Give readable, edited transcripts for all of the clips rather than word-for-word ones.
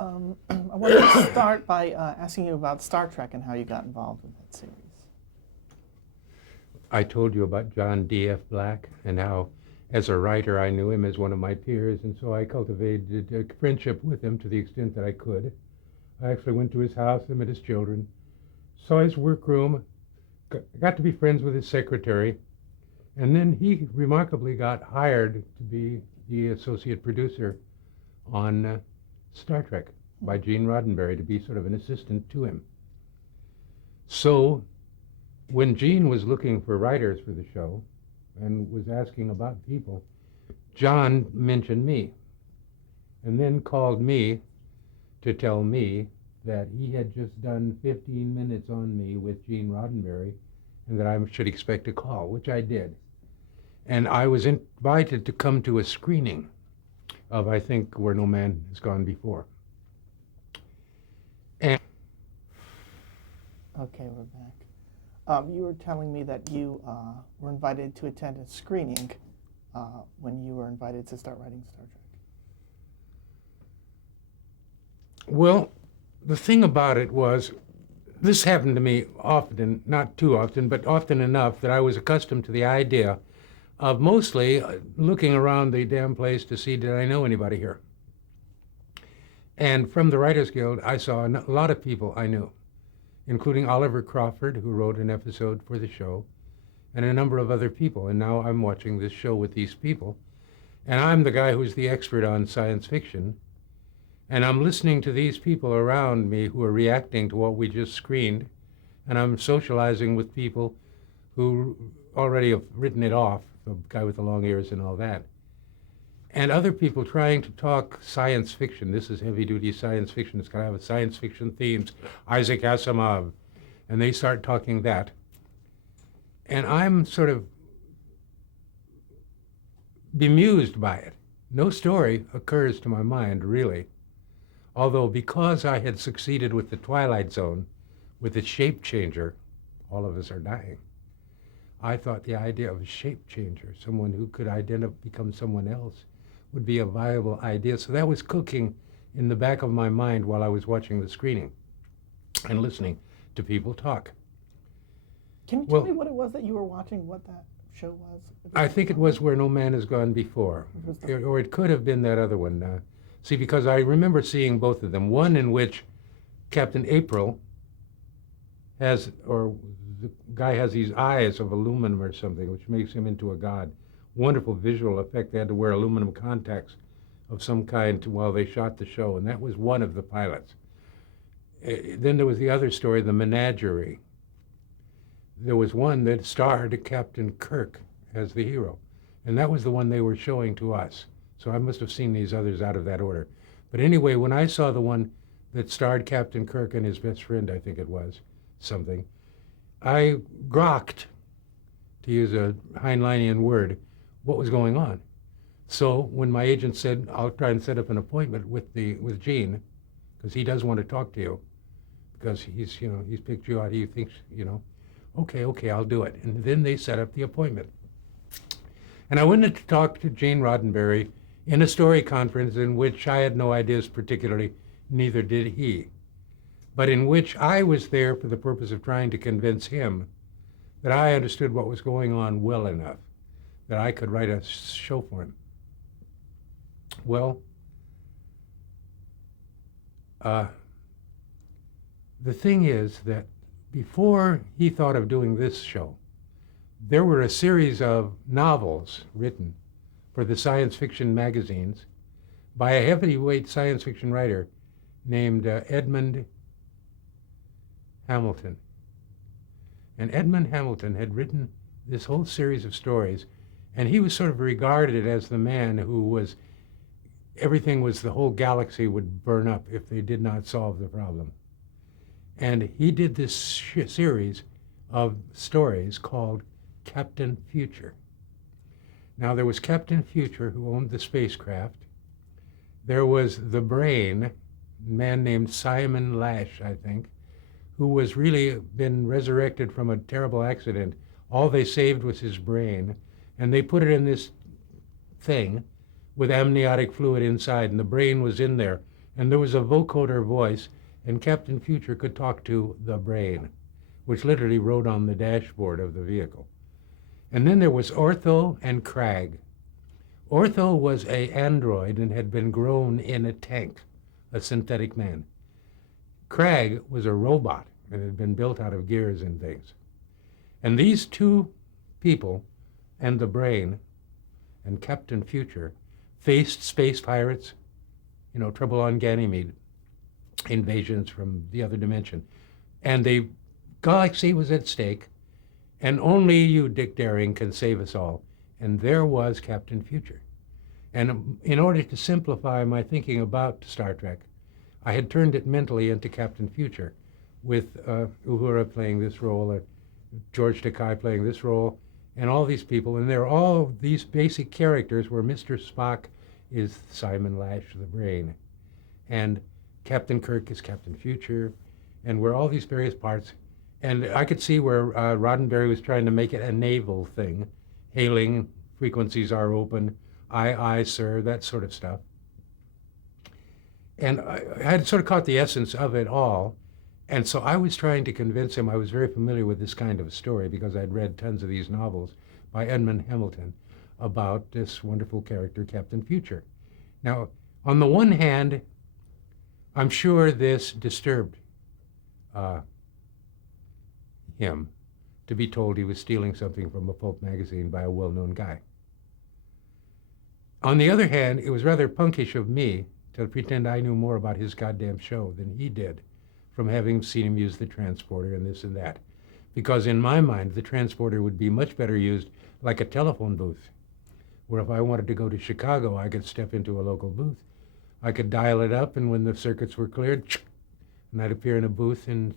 I wanted to start by asking you about Star Trek and how you got involved with that series. I told you about John D.F. Black and how, as a writer, I knew him as one of my peers, and so I cultivated a friendship with him to the extent that I could. I actually went to his house and met his children, saw his workroom, got to be friends with his secretary, and then he remarkably got hired to be the associate producer on Star Trek by Gene Roddenberry, to be sort of an assistant to him. So when Gene was looking for writers for the show and was asking about people, John mentioned me and then called me to tell me that he had just done 15 minutes on me with Gene Roddenberry and that I should expect a call, which I did. And I was invited to come to a screening of, I think, Where No Man Has Gone Before. And Okay, we're back. You were telling me that you were invited to attend a screening when you were invited to start writing Star Trek. well, the thing about it was, this happened to me often, not too often, but often enough that I was accustomed to the idea of mostly looking around the damn place to see, did I know anybody here? And from the Writers Guild, I saw a lot of people I knew, including Oliver Crawford, who wrote an episode for the show, and a number of other people. And now I'm watching this show with these people, and I'm the guy who's the expert on science fiction, and I'm listening to these people around me who are reacting to what we just screened, and I'm socializing with people who already have written it off, the guy with the long ears and all that, and other people trying to talk science fiction. This is heavy-duty science fiction. It's got to have science fiction themes, Isaac Asimov, and they start talking that. And I'm sort of bemused by it. No story occurs to my mind, really. Although because I had succeeded with the Twilight Zone, with the shape changer, all of us are dying, I thought the idea of a shape changer, someone who could become someone else, would be a viable idea. So that was cooking in the back of my mind while I was watching the screening and listening to people talk. Can you tell me what it was that you were watching, what that show was? I think it was Where No Man Has Gone Before, or it could have been that other one. See, because I remember seeing both of them, one in which Captain April has, or the guy has these eyes of aluminum or something, which makes him into a god. Wonderful visual effect. They had to wear aluminum contacts of some kind while they shot the show, and that was one of the pilots. Then there was the other story, The Menagerie. There was one that starred Captain Kirk as the hero, and that was the one they were showing to us. So I must have seen these others out of that order. But anyway, when I saw the one that starred Captain Kirk and his best friend, I think it was, something, I grokked, to use a Heinleinian word, what was going on. So when my agent said, I'll try and set up an appointment with Gene, because he does want to talk to you, because he's picked you out, he thinks, okay, I'll do it. And then they set up the appointment. And I went in to talk to Gene Roddenberry in a story conference in which I had no ideas particularly, neither did he, but in which I was there for the purpose of trying to convince him that I understood what was going on well enough that I could write a show for him. Well, the thing is that before he thought of doing this show, there were a series of novels written for the science fiction magazines by a heavyweight science fiction writer named Edmund Hamilton. And Edmund Hamilton had written this whole series of stories, and he was sort of regarded as the man who was, everything was, the whole galaxy would burn up if they did not solve the problem. And he did this series of stories called Captain Future. Now, there was Captain Future, who owned the spacecraft. There was the Brain, a man named Simon Lash, I think, who was really been resurrected from a terrible accident. All they saved was his brain, and they put it in this thing with amniotic fluid inside, and the brain was in there, and there was a vocoder voice, and Captain Future could talk to the brain, which literally wrote on the dashboard of the vehicle. And then there was Ortho and Crag. Ortho was a android and had been grown in a tank, a synthetic man. Crag was a robot and had been built out of gears and things. And these two people and the brain and Captain Future faced space pirates, trouble on Ganymede, invasions from the other dimension. And the galaxy was at stake, and only you, Dick Daring, can save us all. And there was Captain Future. And in order to simplify my thinking about Star Trek, I had turned it mentally into Captain Future, with Uhura playing this role, George Takei playing this role, and all these people. And they're all these basic characters where Mr. Spock is Simon Lash, the brain, and Captain Kirk is Captain Future, and we're all these various parts. And I could see where Roddenberry was trying to make it a naval thing, hailing, frequencies are open, aye, sir, that sort of stuff. And I had sort of caught the essence of it all. And so I was trying to convince him. I was very familiar with this kind of a story because I'd read tons of these novels by Edmund Hamilton about this wonderful character, Captain Future. Now, on the one hand, I'm sure this disturbed him to be told he was stealing something from a pulp magazine by a well-known guy. On the other hand, it was rather punkish of me to pretend I knew more about his goddamn show than he did, from having seen him use the transporter and this and that. Because in my mind, the transporter would be much better used like a telephone booth, where if I wanted to go to Chicago, I could step into a local booth. I could dial it up, and when the circuits were cleared, and I'd appear in a booth in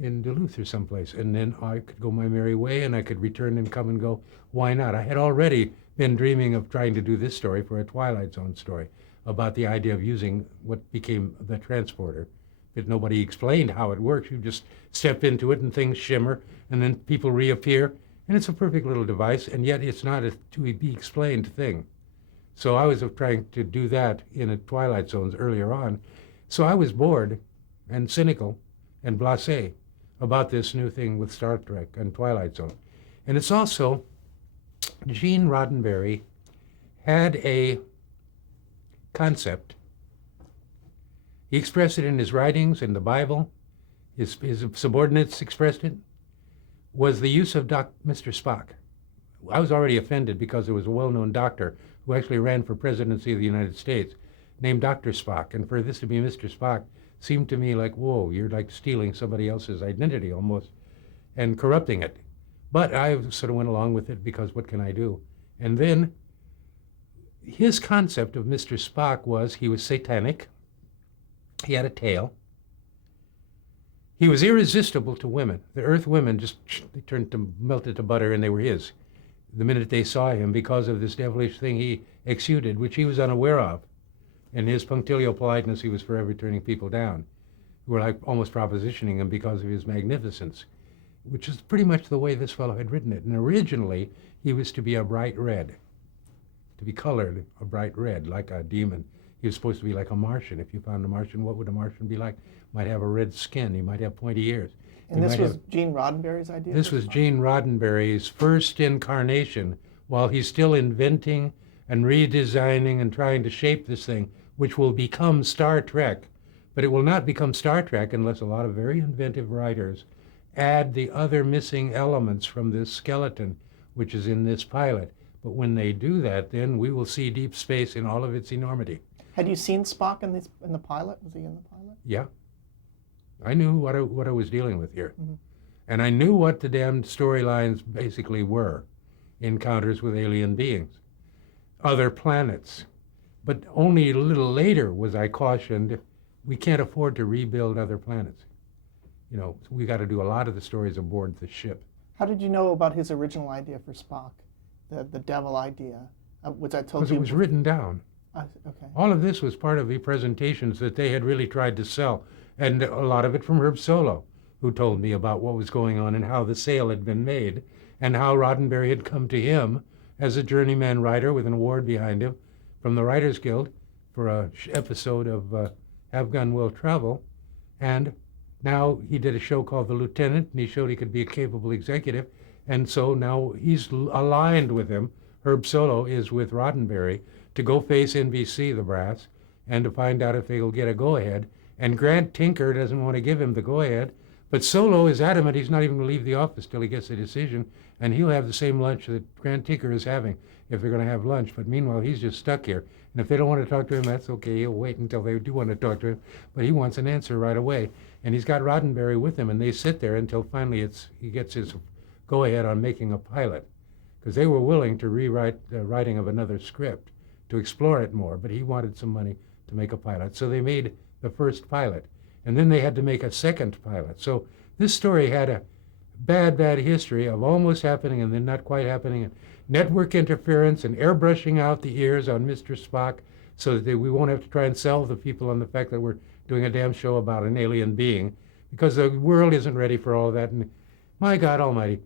Duluth or someplace. And then I could go my merry way, and I could return and come and go. Why not? I had already been dreaming of trying to do this story for a Twilight Zone story about the idea of using what became the transporter. But nobody explained how it works. You just step into it and things shimmer, and then people reappear, and it's a perfect little device, and yet it's not a to-be explained thing. So I was trying to do that in a Twilight Zones earlier on. So I was bored and cynical and blasé about this new thing with Star Trek and Twilight Zone. And it's also, Gene Roddenberry had a concept. He expressed it in his writings, in the Bible. His subordinates expressed it, was the use of Mr. Spock. I was already offended because there was a well-known doctor who actually ran for presidency of the United States named Dr. Spock. And for this to be Mr. Spock seemed to me like, whoa, you're like stealing somebody else's identity almost and corrupting it. But I sort of went along with it because what can I do? And then his concept of Mr. Spock was he was satanic. He had a tail. He was irresistible to women. The Earth women just, they turned to melted to butter, and they were his the minute they saw him because of this devilish thing he exuded, which he was unaware of. In his punctilial politeness, he was forever turning people down, who were like almost propositioning him because of his magnificence, which is pretty much the way this fellow had written it. And originally, he was to be a bright red, to be colored a bright red, like a demon. He was supposed to be like a Martian. If you found a Martian, what would a Martian be like? Might have a red skin. He might have pointy ears. And this was Gene Roddenberry's idea? This was Gene Roddenberry's first incarnation while he's still inventing and redesigning and trying to shape this thing, which will become Star Trek. But it will not become Star Trek unless a lot of very inventive writers add the other missing elements from this skeleton, which is in this pilot. But when they do that, then we will see deep space in all of its enormity. Had you seen Spock in the pilot? Was he in the pilot? Yeah. I knew what I was dealing with here. Mm-hmm. And I knew what the damned storylines basically were. Encounters with alien beings. Other planets. But only a little later was I cautioned, we can't afford to rebuild other planets. We got to do a lot of the stories aboard the ship. How did you know about his original idea for Spock? The devil idea? Was that told you? Because it was written down. Okay. All of this was part of the presentations that they had really tried to sell, and a lot of it from Herb Solow, who told me about what was going on and how the sale had been made, and how Roddenberry had come to him as a journeyman writer with an award behind him from the Writers Guild for a episode of Have Gun Will Travel, and now he did a show called The Lieutenant, and he showed he could be a capable executive, and so now he's aligned with him. Herb Solow is with Roddenberry to go face NBC, the brass, and to find out if they'll get a go-ahead. And Grant Tinker doesn't want to give him the go-ahead, but Solow is adamant he's not even going to leave the office till he gets a decision, and he'll have the same lunch that Grant Tinker is having if they're going to have lunch. But meanwhile, he's just stuck here. And if they don't want to talk to him, that's okay. He'll wait until they do want to talk to him. But he wants an answer right away. And he's got Roddenberry with him, and they sit there until finally he gets his go-ahead on making a pilot. Because they were willing to rewrite the writing of another script to explore it more, but he wanted some money to make a pilot. So they made the first pilot. And then they had to make a second pilot. So this story had a bad history of almost happening and then not quite happening, and network interference and airbrushing out the ears on Mr. Spock so that we won't have to try and sell the people on the fact that we're doing a damn show about an alien being, because the world isn't ready for all of that. And my God Almighty.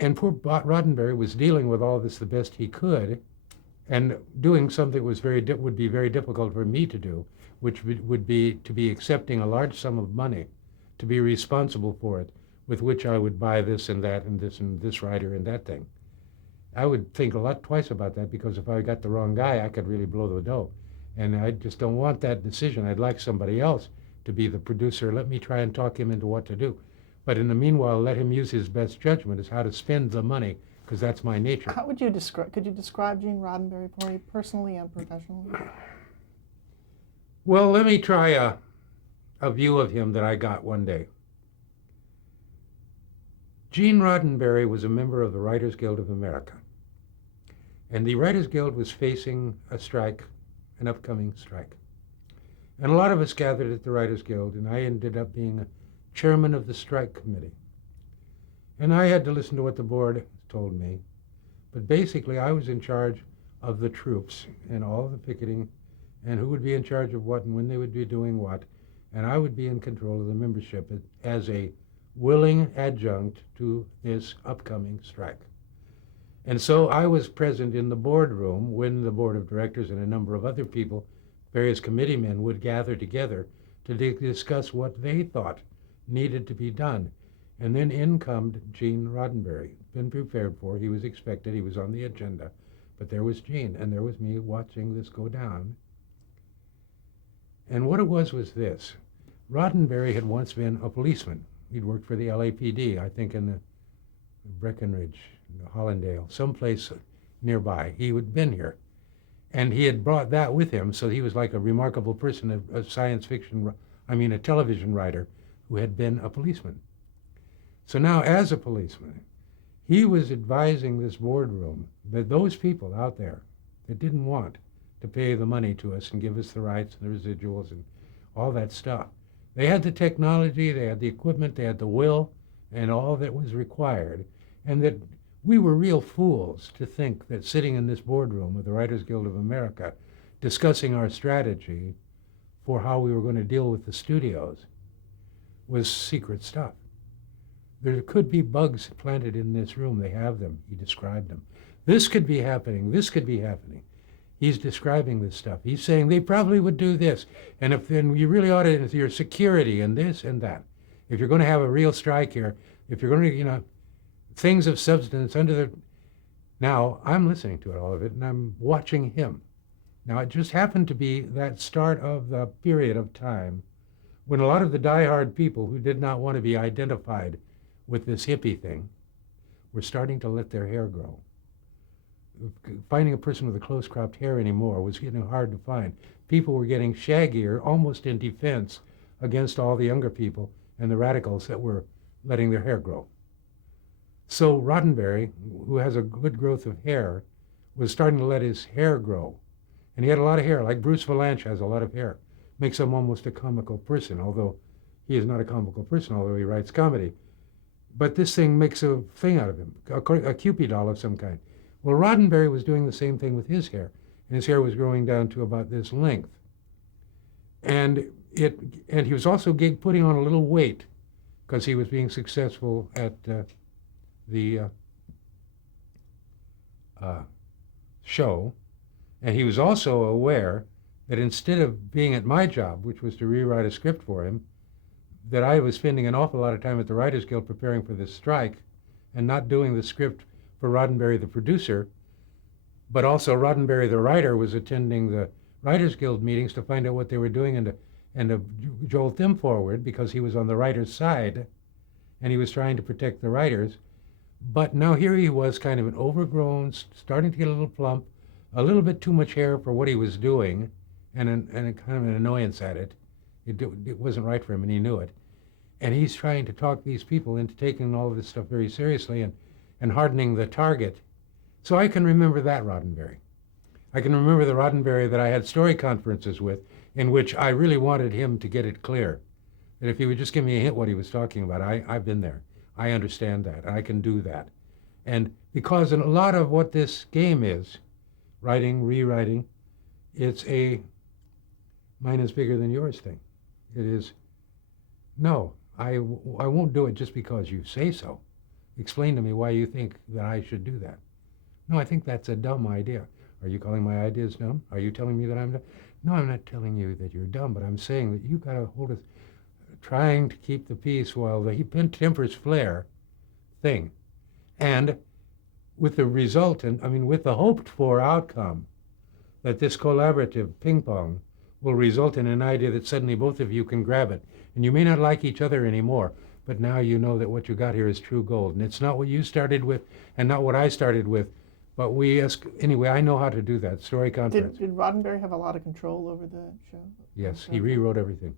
And poor Roddenberry was dealing with all this the best he could, and doing something that would be very difficult for me to do, which would be to be accepting a large sum of money to be responsible for it, with which I would buy this and that and this writer and that thing. I would think a lot twice about that, because if I got the wrong guy, I could really blow the dough. And I just don't want that decision. I'd like somebody else to be the producer. Let me try and talk him into what to do. But in the meanwhile, let him use his best judgment as how to spend the money, because that's my nature. How would you describe? Could you describe Gene Roddenberry for me, personally and professionally? Well, let me try a view of him that I got one day. Gene Roddenberry was a member of the Writers Guild of America. And the Writers Guild was facing a strike, an upcoming strike. And a lot of us gathered at the Writers Guild, and I ended up being a chairman of the strike committee. And I had to listen to what the board told me. But basically, I was in charge of the troops and all the picketing, and who would be in charge of what and when they would be doing what. And I would be in control of the membership as a willing adjunct to this upcoming strike. And so I was present in the boardroom when the board of directors and a number of other people, various committee men, would gather together to discuss what they thought needed to be done. And then in come Gene Roddenberry. Been prepared for, he was expected, he was on the agenda. But there was Gene, and there was me watching this go down. And what it was this. Roddenberry had once been a policeman. He'd worked for the LAPD, I think in the Breckenridge, Hollandale, someplace nearby. He had been here. And he had brought that with him, so he was like a remarkable person, a science fiction, a television writer who had been a policeman. So now, as a policeman, he was advising this boardroom that those people out there that didn't want to pay the money to us and give us the rights and the residuals and all that stuff, they had the technology, they had the equipment, they had the will, and all that was required, and that we were real fools to think that sitting in this boardroom with the Writers Guild of America discussing our strategy for how we were going to deal with the studios was secret stuff. There could be bugs planted in this room. They have them. He described them. This could be happening. This could be happening. He's describing this stuff. He's saying they probably would do this. And if then you really ought to, your security and this and that. If you're going to have a real strike here, if you're going to, things of substance under the... Now, I'm listening to it, all of it, and I'm watching him. Now, it just happened to be that start of the period of time when a lot of the diehard people who did not want to be identified with this hippie thing were starting to let their hair grow. Finding a person with a close-cropped hair anymore was getting hard to find. People were getting shaggier, almost in defense against all the younger people and the radicals that were letting their hair grow. So Roddenberry, who has a good growth of hair, was starting to let his hair grow. And he had a lot of hair, like Bruce Valanche has a lot of hair. Makes him almost a comical person, although he is not a comical person, although he writes comedy. But this thing makes a thing out of him, a Cupid doll of some kind. Well, Roddenberry was doing the same thing with his hair, and his hair was growing down to about this length. And he was also putting on a little weight because he was being successful at the show. And he was also aware that instead of being at my job, which was to rewrite a script for him, that I was spending an awful lot of time at the Writers Guild preparing for this strike and not doing the script for Roddenberry, the producer, but also Roddenberry, the writer, was attending the Writers Guild meetings to find out what they were doing and to jolt them forward because he was on the writer's side and he was trying to protect the writers. But now here he was, kind of an overgrown, starting to get a little plump, a little bit too much hair for what he was doing, and a kind of an annoyance at it. It wasn't right for him, and he knew it. And he's trying to talk these people into taking all of this stuff very seriously and hardening the target. So I can remember that Roddenberry. I can remember the Roddenberry that I had story conferences with, in which I really wanted him to get it clear. That if he would just give me a hint what he was talking about, I've been there. I understand that. I can do that. And because in a lot of what this game is, writing, rewriting, it's a mine is bigger than yours thing. It is, no, I won't do it just because you say so. Explain to me why you think that I should do that. No, I think that's a dumb idea. Are you calling my ideas dumb? Are you telling me that I'm dumb? No, I'm not telling you that you're dumb, but I'm saying that you've got to hold it, trying to keep the peace while the tempers flare thing. And with the resultant, with the hoped for outcome, that this collaborative ping pong will result in an idea that suddenly both of you can grab it. And you may not like each other anymore, but now you know that what you got here is true gold. And it's not what you started with and not what I started with. But anyway, I know how to do that. Story conference. Did Roddenberry have a lot of control over the show? Yes, he rewrote everything.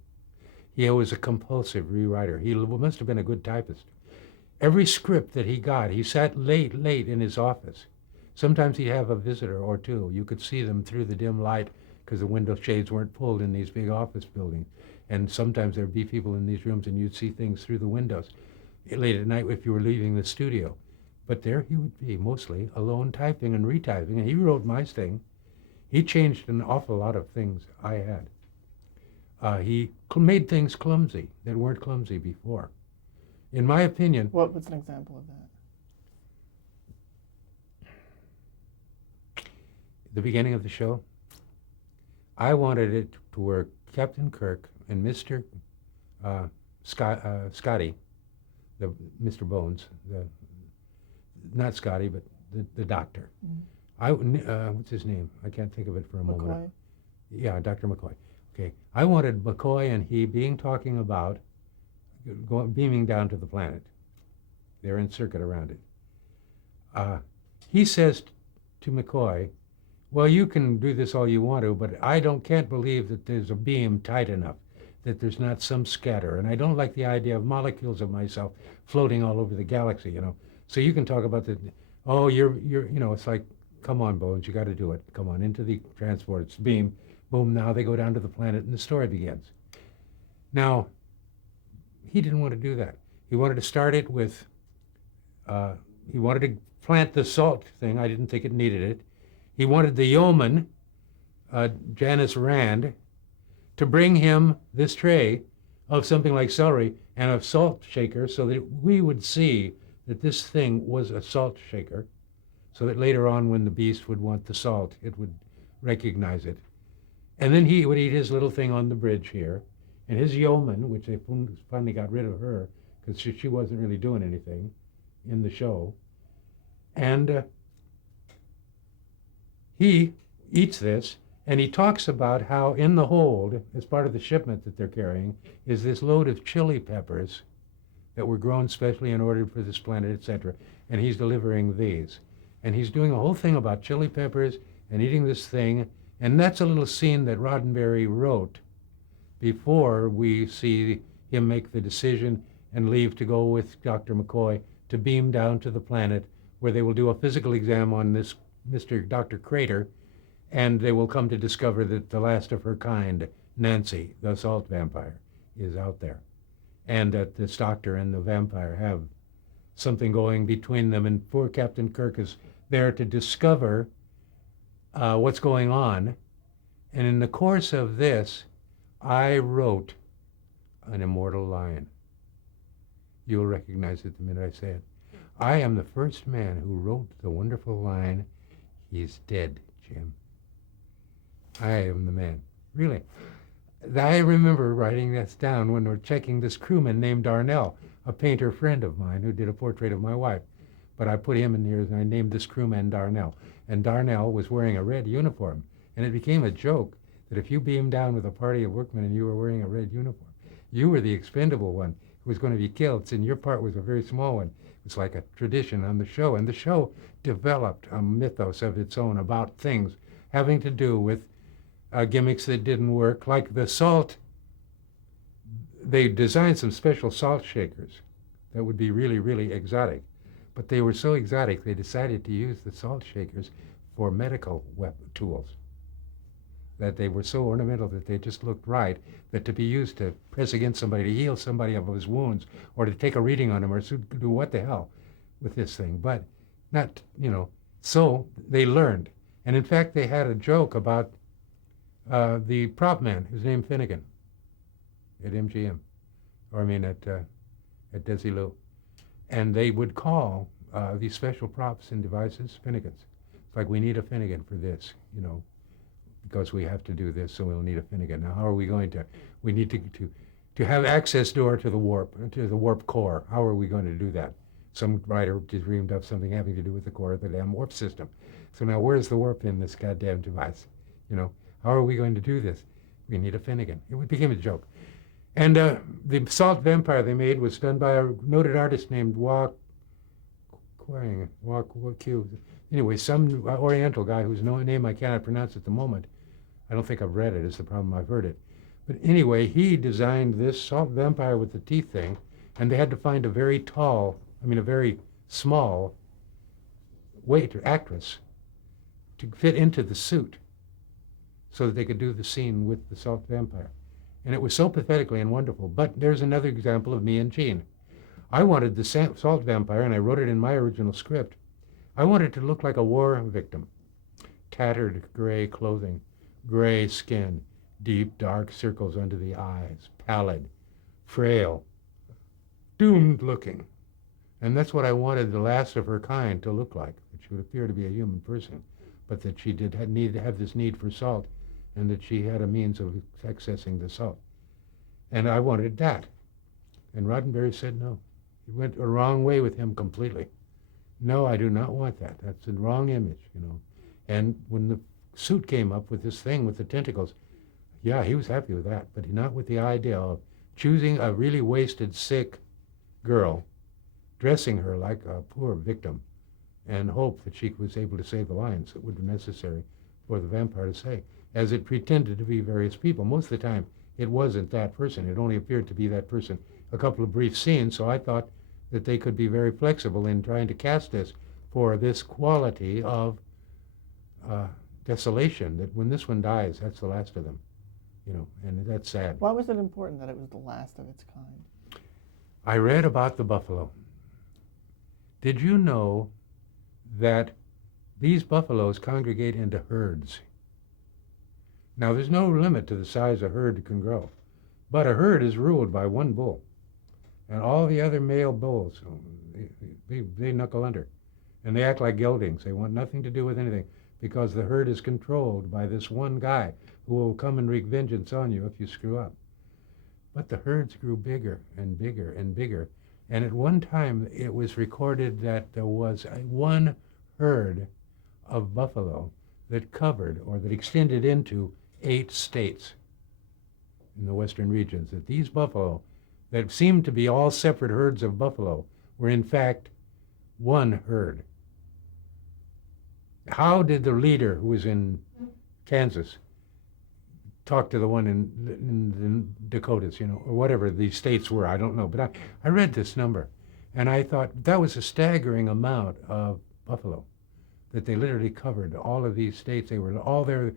He was a compulsive rewriter. He must have been a good typist. Every script that he got, he sat late in his office. Sometimes he'd have a visitor or two. You could see them through the dim light because the window shades weren't pulled in these big office buildings. And sometimes there'd be people in these rooms and you'd see things through the windows late at night if you were leaving the studio. But there he would be, mostly alone, typing and retyping. And he wrote my thing. He changed an awful lot of things I had. He made things clumsy that weren't clumsy before. In my opinion... What was an example of that? The beginning of the show, I wanted it to where Captain Kirk and Mr. Scotty, Mr. Bones, not Scotty, but the doctor. Mm-hmm. What's his name? I can't think of it for a moment. McCoy? Yeah, Dr. McCoy. Okay, I wanted McCoy and he talking about beaming down to the planet. They're in circuit around it. He says to McCoy, well, you can do this all you want to, but I can't believe that there's a beam tight enough, that there's not some scatter, and I don't like the idea of molecules of myself floating all over the galaxy, So you can talk about it's like, come on, Bones, you got to do it. Come on, into the transport, it's beam, boom, now they go down to the planet and the story begins. Now, he didn't want to do that. He wanted to start it with, he wanted to plant the salt thing. I didn't think it needed it. He wanted the yeoman, Janice Rand, to bring him this tray of something like celery and a salt shaker so that we would see that this thing was a salt shaker, so that later on when the beast would want the salt, it would recognize it. And then he would eat his little thing on the bridge here, and his yeoman, which they finally got rid of her because she wasn't really doing anything in the show, and he eats this, and he talks about how in the hold, as part of the shipment that they're carrying, is this load of chili peppers that were grown specially and ordered for this planet, etc. And he's delivering these. And he's doing a whole thing about chili peppers and eating this thing. And that's a little scene that Roddenberry wrote before we see him make the decision and leave to go with Dr. McCoy to beam down to the planet where they will do a physical exam on this Dr. Crater, and they will come to discover that the last of her kind, Nancy, the salt vampire, is out there. And that this doctor and the vampire have something going between them, and poor Captain Kirk is there to discover what's going on. And in the course of this, I wrote an immortal line. You'll recognize it the minute I say it. I am the first man who wrote the wonderful line, "He's dead, Jim." I am the man. Really. I remember writing this down when we're checking this crewman named Darnell, a painter friend of mine who did a portrait of my wife. But I put him in here and I named this crewman Darnell. And Darnell was wearing a red uniform. And it became a joke that if you beamed down with a party of workmen and you were wearing a red uniform, you were the expendable one who was going to be killed, since your part was a very small one. It's like a tradition on the show. And the show developed a mythos of its own about things having to do with gimmicks that didn't work, like the salt. They designed some special salt shakers that would be really, really exotic. But they were so exotic, they decided to use the salt shakers for medical tools. That they were so ornamental that they just looked right, that to be used to press against somebody, to heal somebody of his wounds, or to take a reading on him, or to do what the hell with this thing. But not, so they learned. And in fact, they had a joke about the prop man, his name Finnegan, at MGM, or I mean at Desilu. And they would call these special props and devices Finnegans. It's like, we need a Finnegan for this, because we have to do this, so we'll need a Finnegan. Now, how are we going to? We need to have access door to the warp core. How are we going to do that? Some writer dreamed up something having to do with the core of the damn warp system. So now, where's the warp in this goddamn device? How are we going to do this? We need a Finnegan. It became a joke. And the salt vampire they made was done by a noted artist named Anyway, some Oriental guy whose name I cannot pronounce at the moment. I don't think I've read it, is the problem. I've heard it. But anyway, he designed this salt vampire with the teeth thing, and they had to find a very small actress to fit into the suit so that they could do the scene with the salt vampire. And it was so pathetically and wonderful. But there's another example of me and Gene. I wanted the salt vampire, and I wrote it in my original script. I wanted to look like a war victim. Tattered gray clothing, gray skin, deep dark circles under the eyes, pallid, frail, doomed looking. And that's what I wanted the last of her kind to look like, that she would appear to be a human person, but that she did have this need for salt, and that she had a means of accessing the salt. And I wanted that. And Roddenberry said no. He went a wrong way with him completely. No, I do not want that. That's the wrong image, And when the suit came up with this thing with the tentacles, yeah, he was happy with that, but not with the idea of choosing a really wasted, sick girl, dressing her like a poor victim, and hope that she was able to say the lines that would be necessary for the vampire to say, as it pretended to be various people. Most of the time, it wasn't that person. It only appeared to be that person a couple of brief scenes, so I thought that they could be very flexible in trying to cast this for this quality of desolation, that when this one dies, that's the last of them, and that's sad. Why was it important that it was the last of its kind? I read about the buffalo. Did you know that these buffaloes congregate into herds? Now, there's no limit to the size a herd can grow, but a herd is ruled by one bull. And all the other male bulls, they knuckle under. And they act like geldings. They want nothing to do with anything, because the herd is controlled by this one guy who will come and wreak vengeance on you if you screw up. But the herds grew bigger and bigger and bigger. And at one time, it was recorded that there was one herd of buffalo that covered, or that extended into 8 states in the western regions. That these buffalo, that seemed to be all separate herds of buffalo, were in fact one herd. How did the leader, who was in Kansas, talk to the one in the Dakotas, or whatever these states were? I don't know. But I read this number, and I thought that was a staggering amount of buffalo, that they literally covered all of these states. They were all there,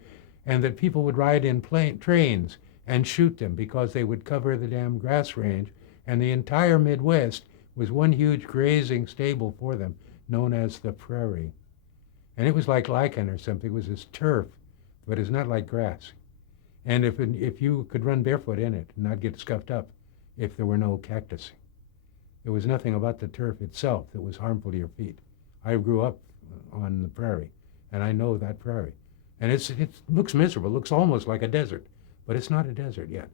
and that people would ride in trains and shoot them because they would cover the damn grass range, and the entire Midwest was one huge grazing stable for them, known as the prairie. And it was like lichen or something. It was this turf, but it's not like grass. And if you could run barefoot in it and not get scuffed up, if there were no cactus. There was nothing about the turf itself that was harmful to your feet. I grew up on the prairie, and I know that prairie. And it looks miserable. It looks almost like a desert. but it's not a desert yet.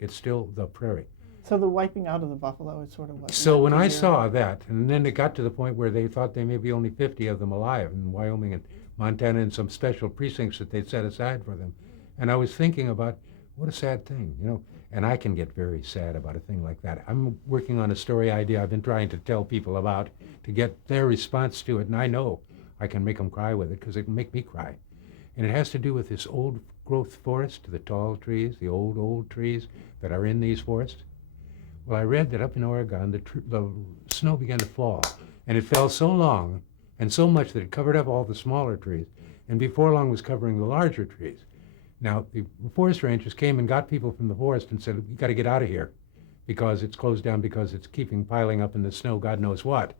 It's still the prairie. So the wiping out of the buffalo is sort of what. So led when to I your- saw that, and then it got to the point where they thought there may be only 50 of them alive in Wyoming and Montana in some special precincts that they'd set aside for them. And I was thinking about, what a sad thing, you know. And I can get very sad about a thing like that. I'm working on a story idea I've been trying to tell people about to get their response to it, and I know I can make them cry with it because it can make me cry. And it has to do with this old growth forest, the tall trees, the old trees that are in these forests. Well, I read that up in Oregon, the snow began to fall, and it fell so long and so much that it covered up all the smaller trees, and before long was covering the larger trees. Now, the forest rangers came and got people from the forest and said, you got to get out of here because it's closed down because it's piling up in the snow, God knows what.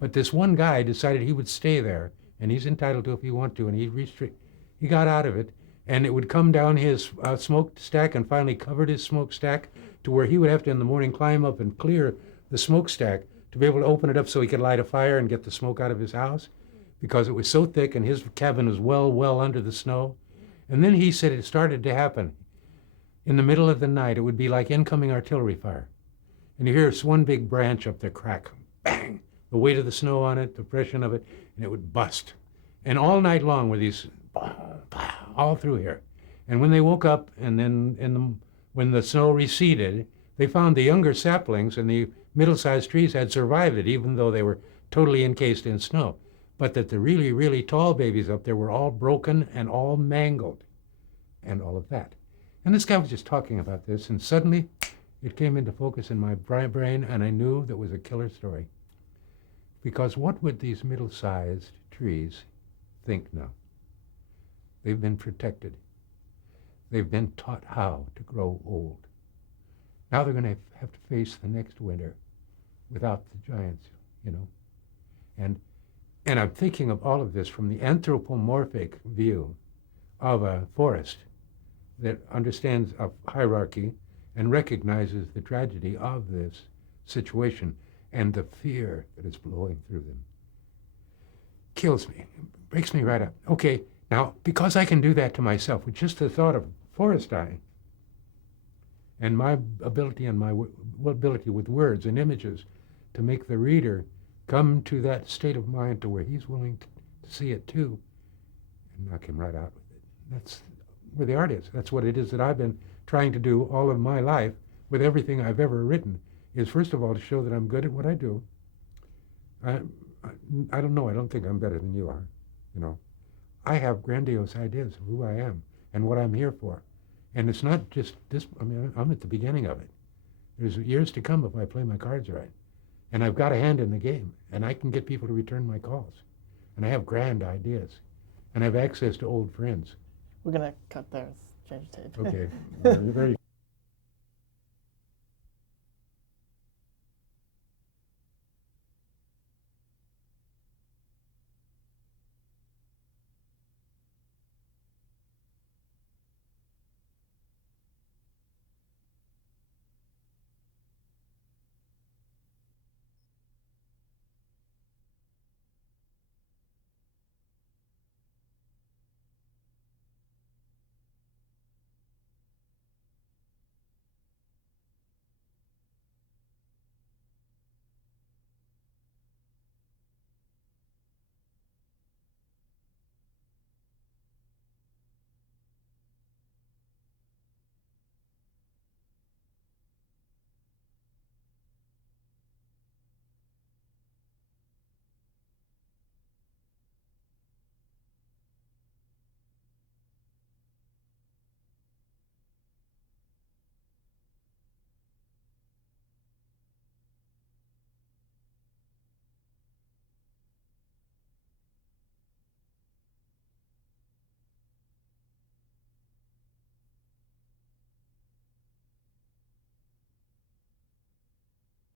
But this one guy decided he would stay there, and he's entitled to if he wants to, and he got out of it, and it would come down his smokestack and finally covered his smokestack to where he would have to in the morning climb up and clear the smokestack to be able to open it up so he could light a fire and get the smoke out of his house because it was so thick and his cabin was well under the snow. And then he said it started to happen. In the middle of the night, it would be like incoming artillery fire. And you hear this one big branch up there crack, bang, the weight of the snow on it, the pressure of it, and it would bust. And all night long were these, all through here. And when they woke up and then when the snow receded, they found the younger saplings and the middle-sized trees had survived it, even though they were totally encased in snow. But that the really, really tall babies up there were all broken and all mangled and all of that. And this guy was just talking about this, and suddenly it came into focus in my brain, and I knew that was a killer story. Because what would these middle-sized trees think now? They've been protected. They've been taught how to grow old. Now they're going to have to face the next winter without the giants, you know. And I'm thinking of all of this from the anthropomorphic view of a forest that understands a hierarchy and recognizes the tragedy of this situation and the fear that is blowing through them. Kills me, breaks me right up. Okay, now, because I can do that to myself with just the thought of forest dying and my ability and my ability with words and images to make the reader come to that state of mind to where he's willing to see it too and knock him right out with it. That's where the art is. That's what it is that I've been trying to do all of my life with everything I've ever written, is first of all to show that I'm good at what I do. I don't know, I don't think I'm better than you are, you know. I have grandiose ideas of who I am and what I'm here for. And it's not just this, I mean, I'm at the beginning of it. There's years to come if I play my cards right. And I've got a hand in the game, and I can get people to return my calls. And I have grand ideas, and I have access to old friends. We're going to cut there. Change tape. Okay, very